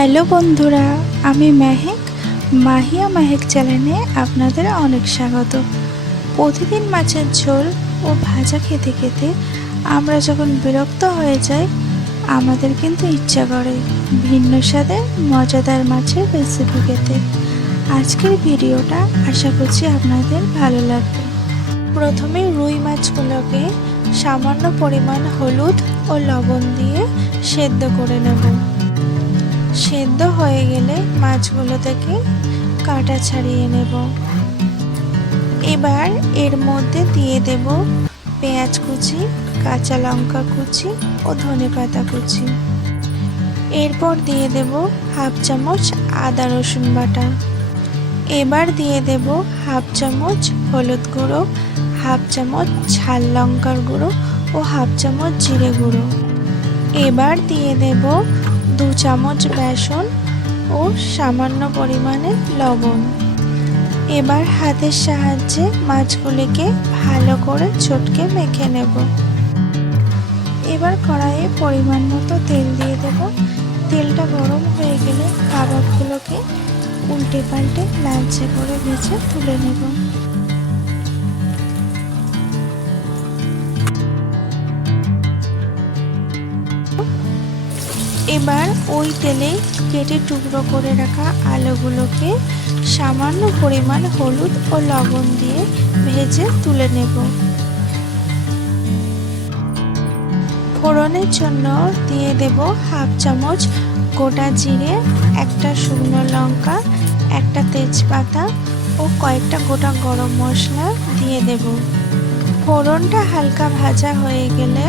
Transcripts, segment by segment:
Hello বন্ধুরা, আমি মেহেক মাহিয়া মেহেক চ্যানেলে আপনাদের অনেক স্বাগত। প্রতিদিন মাছের ঝোল ও ভাজা খেতে খেতে আমরা যখন বিরক্ত হয়ে যাই, আমাদের কিন্তু ইচ্ছা করে ভিন্ন স্বাদের মজাদার মাছের রেসিপি খেতে। আজকের ভিডিওটা আশা করছি আপনাদের ভালো লাগবে। প্রথমে রুই মাছগুলোকে সামান্য পরিমাণ হলুদ ও লবণ দিয়ে সেদ্ধ করে নেব। সেদ্ধ হয়ে গেলে মাছগুলো থেকে কাঁটা ছাড়িয়ে নেব। এবার এর মধ্যে দিয়ে দেব পেঁয়াজ কুচি, কাঁচা লঙ্কা কুচি ও ধনেপাতা কুচি। এরপর দিয়ে দেব হাফ চামচ আদা রসুন বাটা। এবার দিয়ে দেব হাফ চামচ হলুদ গুঁড়ো, হাফ চামচ ঝাল লঙ্কার গুঁড়ো ও হাফ চামচ জিরে গুঁড়ো। এবার দিয়ে দেব 2 চামচ বেসন ও সামান্য পরিমাণে লবণ। এবার হাতের সাহায্যে মাছগুলিকে ভালো করে চটকে মেখে নেব। এবার কড়াইয়ে পরিমাণ মতো তেল দিয়ে দেব। তেলটা গরম হয়ে গেলে কাবাবগুলোকে উল্টে পাল্টে লালচে করে ভেজে তুলে নেব। এবার ওই তেলে কেটে টুকরো করে রাখা আলুগুলোকে সামান্য পরিমাণ হলুদ ও লবণ দিয়ে ভেজে তুলে নেব। ফোড়নের জন্য দিয়ে দেব হাফ চামচ গোটা জিরে, একটা শুকনো লঙ্কা, একটা তেজপাতা ও কয়েকটা গোটা গরম মশলা দিয়ে দেব। ফোড়নটা হালকা ভাজা হয়ে গেলে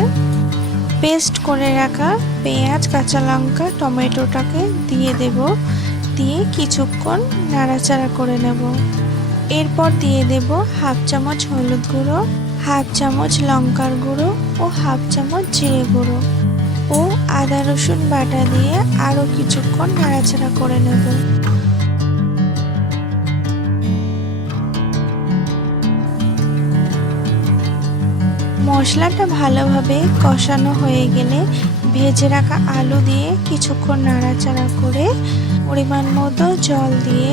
পেস্ট করে রাখা পেঁয়াজ, কাঁচা লঙ্কা, টমেটোটাকে দিয়ে দেব। দিয়ে কিছুক্ষণ নাড়াচাড়া করে নেব। এরপর দিয়ে দেব হাফ চামচ হলুদ গুঁড়ো, হাফ চামচ লঙ্কার গুঁড়ো ও হাফ চামচ জিরে গুঁড়ো ও আদা রসুন বাটা দিয়ে আরও কিছুক্ষণ নাড়াচাড়া করে নেব। মশলাটা ভালোভাবে কষানো হয়ে গেলে ভেজে রাখা আলু দিয়ে কিছুক্ষণ নাড়াচাড়া করে পরিমাণ মতো জল দিয়ে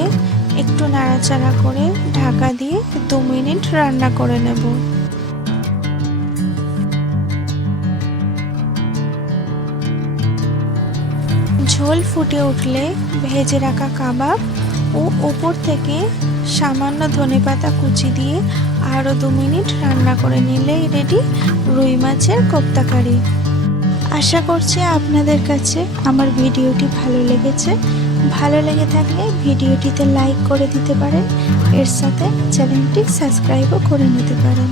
একটু নাড়াচাড়া করে ঢাকা দিয়ে 2 মিনিট রান্না করে নেব। ঝোল ফুটে উঠলে ভেজে রাখা কাবাব ও উপর থেকে সামান্য ধনেপাতা কুচি দিয়ে আরও 2 মিনিট রান্না করে নিলেই রেডি রুই মাছের কোপ্তা কারি। আশা করছি আপনাদের কাছে আমার ভিডিওটি ভালো লেগেছে। ভালো লেগে থাকলে ভিডিওটিতে লাইক করে দিতে পারেন, এর সাথে চ্যানেলটি সাবস্ক্রাইবও করে নিতে পারেন।